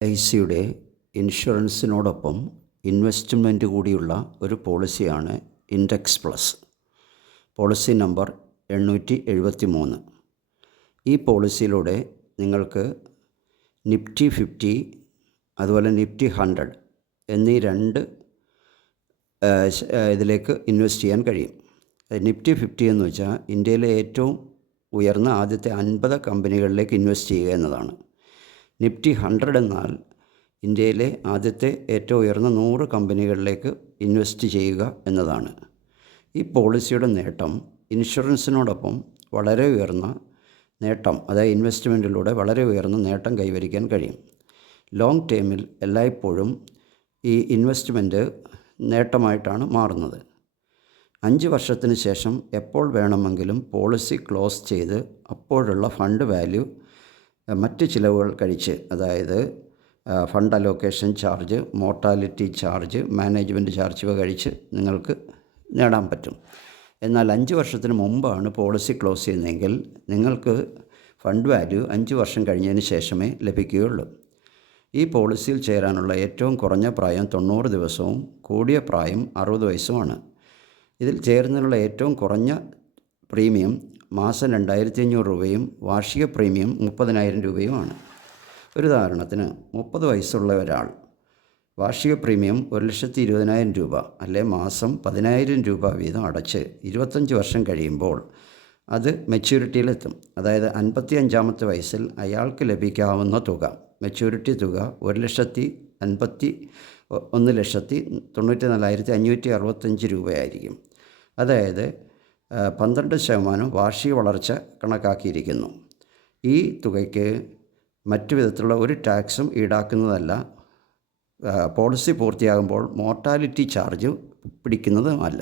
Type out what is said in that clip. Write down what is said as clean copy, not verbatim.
LICയുടെ ഇൻഷുറൻസിനോടൊപ്പം investment കൂടിയുള്ള ഒരു പോളിസിയാണ് index plus. Policy number 873. ഈ പോളിസിയിലൂടെ നിങ്ങൾക്ക് നിഫ്റ്റി 50 അതുപോലെ നിഫ്റ്റി 100 എന്നീ രണ്ട് ഇതിലേക്ക് ഇൻവെസ്റ്റ് ചെയ്യാൻ കഴിയും. നിഫ്റ്റി 50 എന്ന് വെച്ചാൽ ഇന്ത്യയിലെ ഏറ്റവും ഉയർന്ന ആദ്യത്തെ 50 കമ്പനികളിലേക്ക് ഇൻവെസ്റ്റ് ചെയ്യുക എന്നതാണ്. നിഫ്റ്റി 100 എന്നാൽ ഇന്ത്യയിലെ ആദ്യത്തെ ഏറ്റവും ഉയർന്ന 100 കമ്പനികളിലേക്ക് ഇൻവെസ്റ്റ് ചെയ്യുക എന്നതാണ്. ഈ പോളിസിയുടെ നേട്ടം ഇൻഷുറൻസിനോടൊപ്പം വളരെ ഉയർന്ന നേട്ടം, അതായത് ഇൻവെസ്റ്റ്മെൻറ്റിലൂടെ വളരെ ഉയർന്ന നേട്ടം കൈവരിക്കാൻ കഴിയും. ലോങ് ടേമിൽ എല്ലായ്പ്പോഴും ഈ ഇൻവെസ്റ്റ്മെൻറ്റ് നേട്ടമായിട്ടാണ് മാറുന്നത്. 5 വർഷത്തിന് ശേഷം എപ്പോൾ വേണമെങ്കിലും പോളിസി ക്ലോസ് ചെയ്ത് അപ്പോഴുള്ള ഫണ്ട് വാല്യൂ മറ്റ് ചിലവുകൾ കഴിച്ച്, അതായത് fund allocation charge, mortality charge, management charge ഇവ കഴിച്ച് നിങ്ങൾക്ക് നേടാൻ പറ്റും. എന്നാൽ 5 വർഷത്തിന് മുമ്പാണ് പോളിസി ക്ലോസ് ചെയ്യുന്നതെങ്കിൽ നിങ്ങൾക്ക് ഫണ്ട് വാല്യൂ 5 വർഷം കഴിഞ്ഞതിന് ശേഷമേ ലഭിക്കുകയുള്ളൂ. ഈ പോളിസിയിൽ ചേരാനുള്ള ഏറ്റവും കുറഞ്ഞ പ്രായം 90 ദിവസവും കൂടിയ പ്രായം 60 വയസ്സുമാണ്. ഇതിൽ ചേരുന്നതിനുള്ള ഏറ്റവും കുറഞ്ഞ പ്രീമിയം മാസം 2500 രൂപയും വാർഷിക പ്രീമിയം 30,000 രൂപയുമാണ്. ഒരു ഉദാഹരണത്തിന് 30 വയസ്സുള്ള ഒരാൾ വാർഷിക പ്രീമിയം 1,20,000 രൂപ അല്ലെ മാസം 10,000 രൂപ വീതം അടച്ച് 25 വർഷം കഴിയുമ്പോൾ അത് മെച്യൂരിറ്റിയിലെത്തും. അതായത് 55-ാമത്തെ വയസ്സിൽ അയാൾക്ക് ലഭിക്കാവുന്ന തുക, മെച്യൂരിറ്റി തുക 1,01,94,565 രൂപയായിരിക്കും. അതായത് 12% വാർഷിക വളർച്ച കണക്കാക്കിയിരിക്കുന്നു. ഈ തുകയ്ക്ക് മറ്റു വിധത്തിലുള്ള ഒരു ടാക്സും ഈടാക്കുന്നതല്ല. പോളിസി പൂർത്തിയാകുമ്പോൾ മോർട്ടാലിറ്റി ചാർജ് പിടിക്കുന്നതുമല്ല.